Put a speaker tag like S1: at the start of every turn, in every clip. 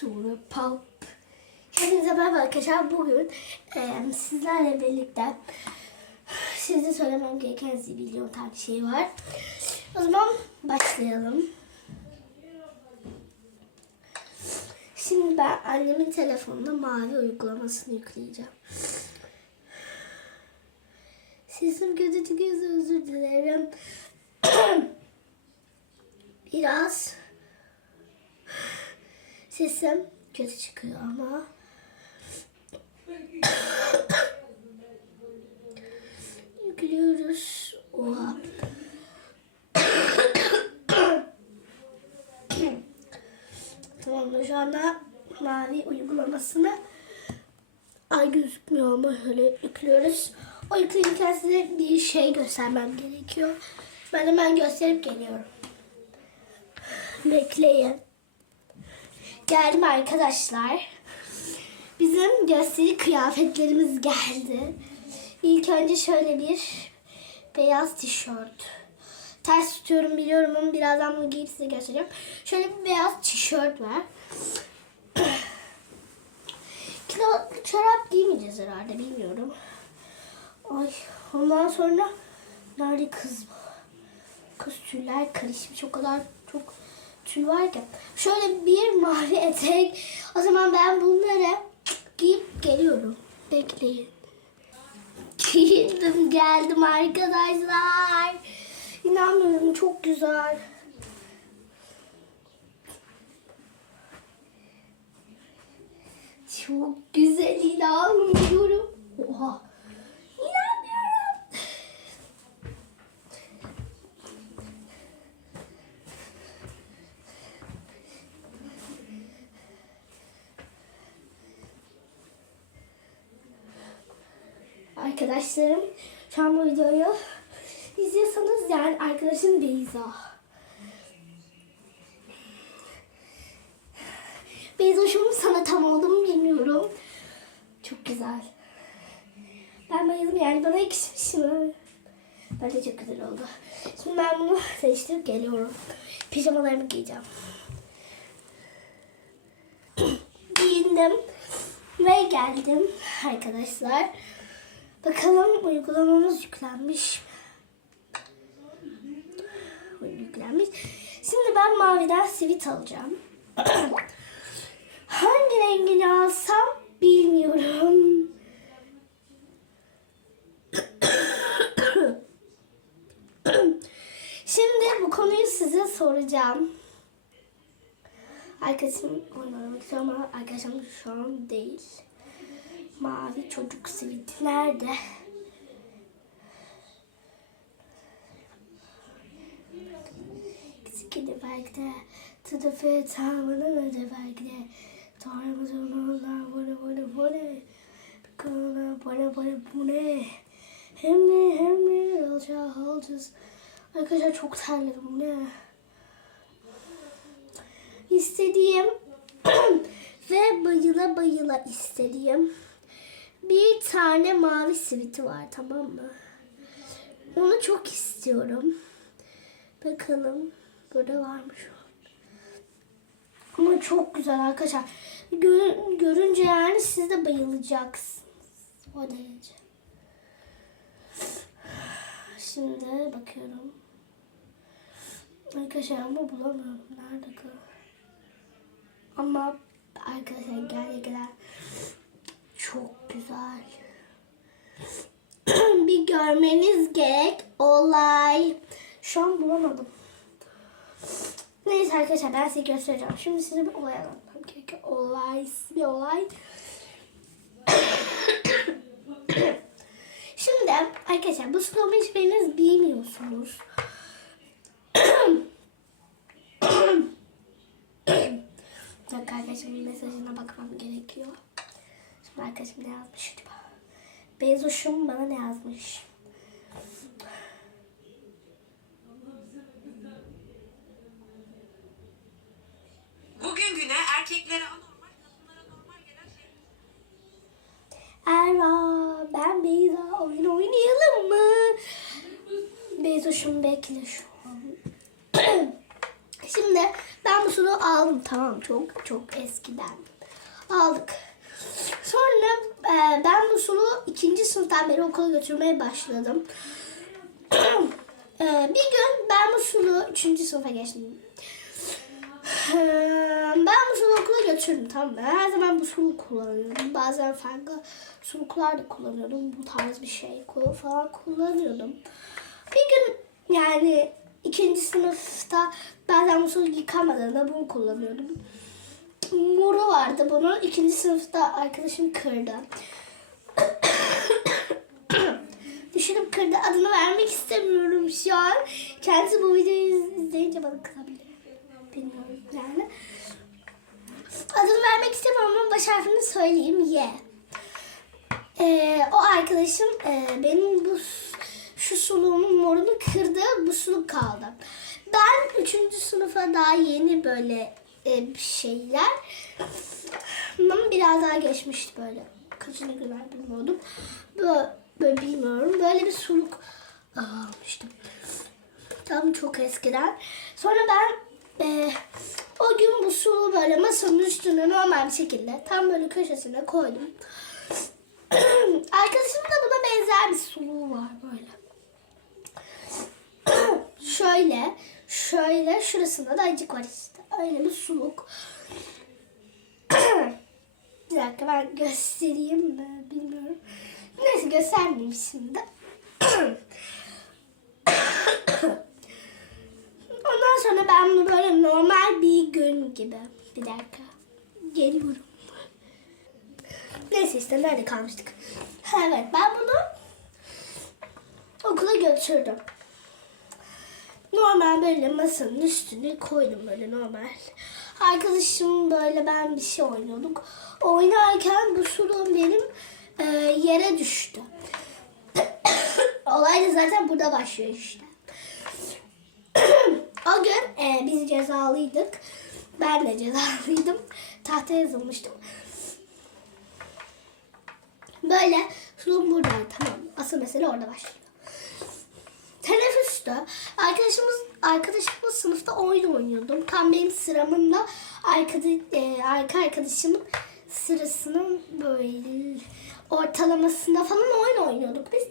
S1: Sonra pop. Hepinize merhaba arkadaşlar. Bugün e, sizlerle birlikte size söylemem gereken zibilyon tane şey var. O zaman başlayalım. Şimdi ben annemin telefonunda mavi uygulamasını yükleyeceğim. Sesim kötü çıkıyorsa özür dilerim. Biraz sesim kötü çıkıyor ama yüklüyoruz. Oha. Tamam şu anda mavi uygulamasını ay gözükmüyor ama şöyle yüklüyoruz. O yükleyirken size bir şey göstermem gerekiyor. Ben hemen gösterip geliyorum. Bekleyin. Geldim arkadaşlar. Bizim gösteri kıyafetlerimiz geldi. İlk önce şöyle bir beyaz tişört. Ters tutuyorum biliyorum ama birazdan bunu giyip size göstereceğim. Şöyle bir beyaz tişört var. Kilo çorap giymeyeceğiz herhalde bilmiyorum. Ay ondan sonra nerede kız bu? Kız tüyler karışmış o kadar çok tüy var ki. Şöyle bir mavi etek. O zaman ben bunları giyip geliyorum. Bekleyin. Giyindim geldim arkadaşlar. İnanmıyorum çok güzel. Çok güzel inanmıyorum. Oha. İnanmıyorum. Arkadaşlarım şu bu videoyu izliyorsanız yani arkadaşım Beyza. Beyzoş'um sana tam oldu mu bilmiyorum. Çok güzel. Ben bayıldım yani bana yakışmış mı? Bence çok güzel oldu. Şimdi ben bunu seçtirip geliyorum. Pijamalarımı giyeceğim. Giyindim ve geldim arkadaşlar. Bakalım uygulamamız yüklenmiş. Yüklenmiş. Şimdi ben maviden sivit alacağım. Hangi rengini alsam bilmiyorum. Şimdi bu konuyu size soracağım. Arkadaşım oynamak istiyor ama arkadaşım şu an değil. Mavi çocuk sivit nerede? Gidi belki fair time another belki de Tanrımız onunla böyle böyle böyle Kana böyle bu ne? Hem ne hem ne alacağı alacağız. Arkadaşlar çok terledim bu ne? İstediğim ve bayıla bayıla istediğim bir tane mavi siviti var tamam mı? Onu çok istiyorum. Bakalım burada varmış o. Ama çok güzel arkadaşlar. Gör- görünce yani siz de bayılacaksınız. O derece. Şimdi bakıyorum. Arkadaşlar ama bulamıyorum. Nerede ki? Ama arkadaşlar gerçekten çok güzel. bir görmeniz gerek olay. Şu an bulamadım. Neyse arkadaşlar ben size göstereceğim. Şimdi size bir olay anlatmam gerekiyor. Olay, bir olay. Şimdi arkadaşlar bu slow hiçbiriniz bilmiyorsunuz. Bir dakika arkadaşımın mesajına bakmam gerekiyor. Şimdi arkadaşım ne yazmış acaba? Bezoş'um bana ne yazmış?
S2: Bugün güne erkeklere anormal, kadınlara normal gelen şey.
S1: Erva, ben Beyza oyun oynayalım mı? Bezoş'um bekle şu an. Şimdi ben bu suluğu aldım tamam çok çok eskiden aldık. Sonra e, ben bu suluğu ikinci sınıftan beri okula götürmeye başladım. E, bir gün ben bu suluğu üçüncü sınıfa geçtim. E, ben bu suluğu okula götürdüm tamam mı? Her zaman bu suluğu kullanıyordum. Bazen farklı suluklar da kullanıyordum. Bu tarz bir şey falan kullanıyordum. Bir gün yani ikinci sınıfta bazen bu suluğu yıkamadan da bunu kullanıyordum. Moru vardı bunun. İkinci sınıfta arkadaşım kırdı. Düşünüp kırdı. Adını vermek istemiyorum şu an. Kendisi bu videoyu izleyince bana kızabilir. Bilmiyorum yani. Adını vermek istemiyorum ama baş harfini söyleyeyim. Y. Ee, o arkadaşım e, benim bu şu suluğumun morunu kırdı. Bu suluk kaldı. Ben üçüncü sınıfa daha yeni böyle e, şeyler. Ama biraz daha geçmişti böyle. Kaçıncı günler bilmiyordum. Böyle, böyle bilmiyorum. Böyle bir suluk almıştım. Tam çok eskiden. Sonra ben e, o gün bu suluğu böyle masanın üstüne normal bir şekilde tam böyle köşesine koydum. Arkadaşımın da buna benzer bir suluğu var böyle. şöyle, şöyle şurasında da acık var işte. Öyle bir suluk. bir dakika ben göstereyim mi bilmiyorum. Neyse göstermeyeyim şimdi. Ondan sonra ben bunu böyle normal bir gün gibi. Bir dakika. Geliyorum. Neyse işte nerede kalmıştık? Evet ben bunu okula götürdüm. Normal böyle masanın üstüne koydum böyle normal. Arkadaşım böyle ben bir şey oynuyorduk. Oynarken bu suluğum benim e, yere düştü. Olay da zaten burada başlıyor işte. o gün e, biz cezalıydık. Ben de cezalıydım. Tahtaya yazılmıştım. Böyle sunum buradaydı tamam. Asıl mesele orada başlıyor. Teneffüste arkadaşımız arkadaşımız sınıfta oyun oynuyordum. Tam benim sıramın da arkada, e, arka arkadaşımın sırasının böyle ortalamasında falan oyun oynuyorduk biz.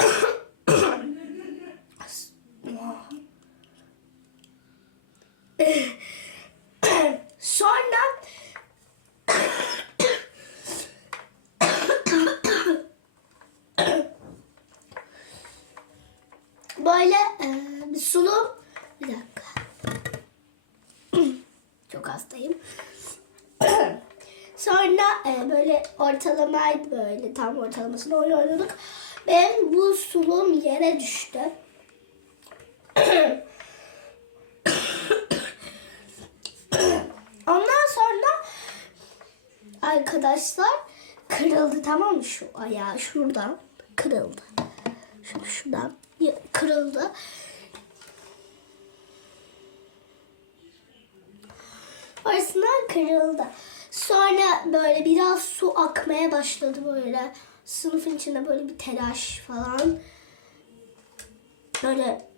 S1: Sonra böyle e, bir sunum bir dakika. Çok hastayım. Sonra e, böyle ortalamaydı böyle. Tam ortalamasını oyun oynuyorduk ben bu sunum yere düştü. Ondan sonra arkadaşlar kırıldı tamam mı? Şu ayağı şuradan kırıldı. Şu şuradan kırıldı. Orasından kırıldı. Sonra böyle biraz su akmaya başladı böyle. Sınıfın içinde böyle bir telaş falan. Böyle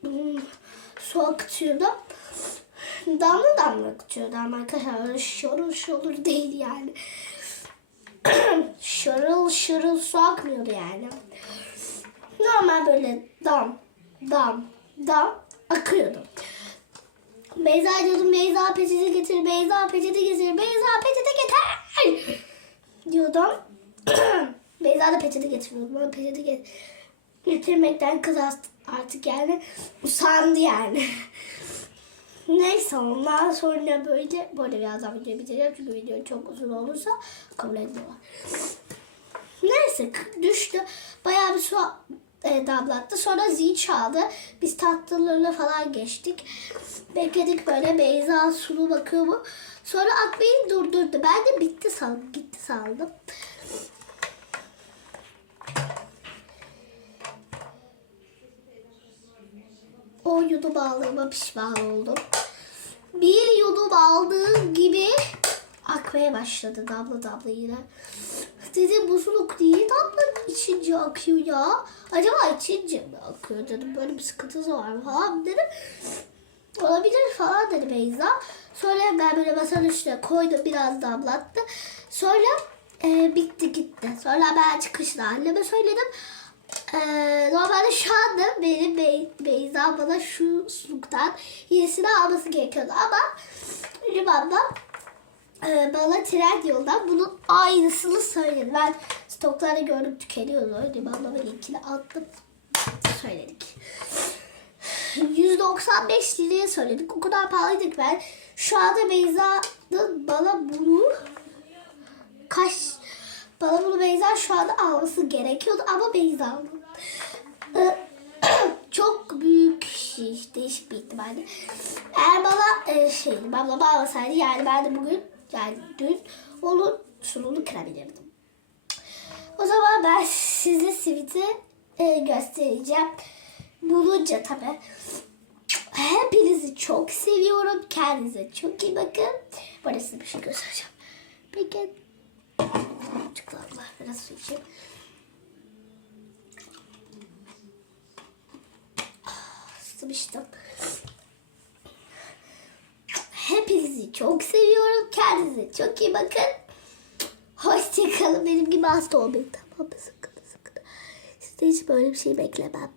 S1: hmm, su akıtıyordu. Damla damla akıtıyordu ama arkadaşlar öyle şorul şorul değil yani. Şırıl şırıl su akmıyordu yani. Normal böyle dam, dam, dam akıyordu. Beyza diyordum Beyza peçete getir, Beyza peçete getir, Beyza peçete getir diyordum. Beyza da peçete getiriyordu. Bana peçete get getirmekten kız artık yani usandı yani. Neyse ondan sonra böyle böyle birazdan videoyu bitireceğim çünkü video çok uzun olursa kabul etmiyorlar. Neyse düştü. Bayağı bir su e. Sonra zil çaldı. Biz tatlılarla falan geçtik. Bekledik böyle Beyza sulu bakıyor mu? Sonra Akbey'i durdurdu. Ben de bitti sandım. Gitti sandım. O yudum aldığıma pişman oldum. Bir yudum aldığım gibi akmaya başladı damla damla yine. Dedim bu suluk niye damla içince akıyor ya? Acaba içince mi akıyor dedim. Böyle bir sıkıntısı var mı falan dedim. olabilir falan dedi Beyza. Sonra ben böyle masanın üstüne koydum biraz damlattı. Sonra e, bitti gitti. Sonra ben çıkışta anneme söyledim. E, normalde şu anda benim Bey, Beyza bana şu suluktan yenisini alması gerekiyordu ama e, bana tren yoldan bunun aynısını söyledi. Ben stoklarda gördüm tükeniyordu. Ünlü ablama linkini attım. Söyledik. 195 liraya söyledik. O kadar pahalıydı ki ben. Şu anda Beyza'nın bana bunu kaç bana bunu Beyza şu anda alması gerekiyordu ama Beyza aldı. Ee, çok büyük şey, değişik bir ihtimalle. Eğer bana e, şey, babam almasaydı yani ben de bugün yani dün onun sunumunu kırabilirdim. O zaman ben size siviti e, göstereceğim. Bulunca tabii. Hepinizi çok seviyorum. Kendinize çok iyi bakın. Bana size bir şey göstereceğim. Peki. Çıklanma. Biraz su içeyim. Ah, Sımıştım. Hepinizi çok seviyorum. Kendinize çok iyi bakın. Hoşçakalın. Benim gibi hasta olmayın. Tamam mı? Sakın sakın. Sizde hiç böyle bir şey beklemem.